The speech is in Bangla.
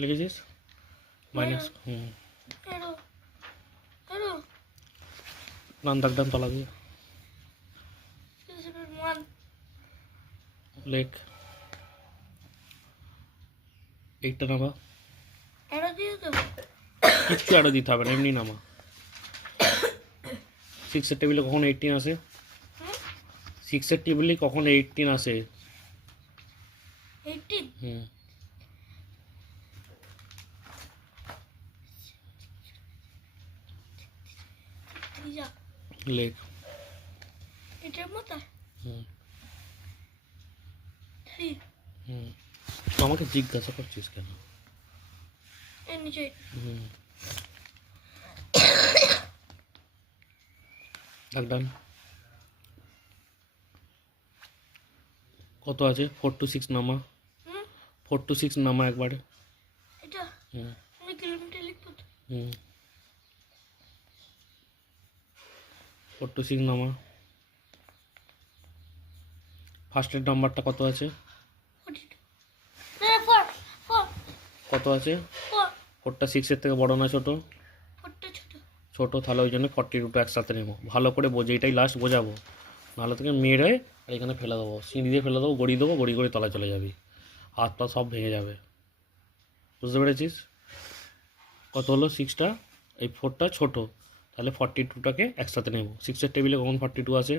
লিখেছিস মাইনাস ডান দাগ ডান তলা দিয়ে লেখ এইটা নামা কিচ্ছু আরও দিতে হবে না, এমনি নামা। 6 টেবিলে কখন 18 আসে? 6 টেবিলে কখন 18 আসে? লেখ আমাকে জিজ্ঞাসা করছিস কেন? ডান কত আছে? 4 to 6 নামা। 4 to 6 নামা একবারে। 4 to 6 নামা। ফার্স্টের নাম্বারটা কত আছে? কত আছে? 4টা 6-এর থেকে বড় না ছোট? ছোট, তাহলে ওই জন্য 42 একসাথে নেবো। ভালো করে বোঝে, এটাই লাস্ট বোঝাবো, নাহলে থেকে মেরে আর এখানে ফেলে দেবো, সিঁড়ি দিয়ে ফেলে দেবো, গড়ি দেবো, গড়ি তলায় চলে যাবি, হাত পা সব ভেঙে যাবে। বুঝতে পেরেছিস? কত হলো? 6টা, এই 4টা ছোটো, তাহলে 42টাকে একসাথে নেব। 6-এর টেবিলে কখন 42 আসে?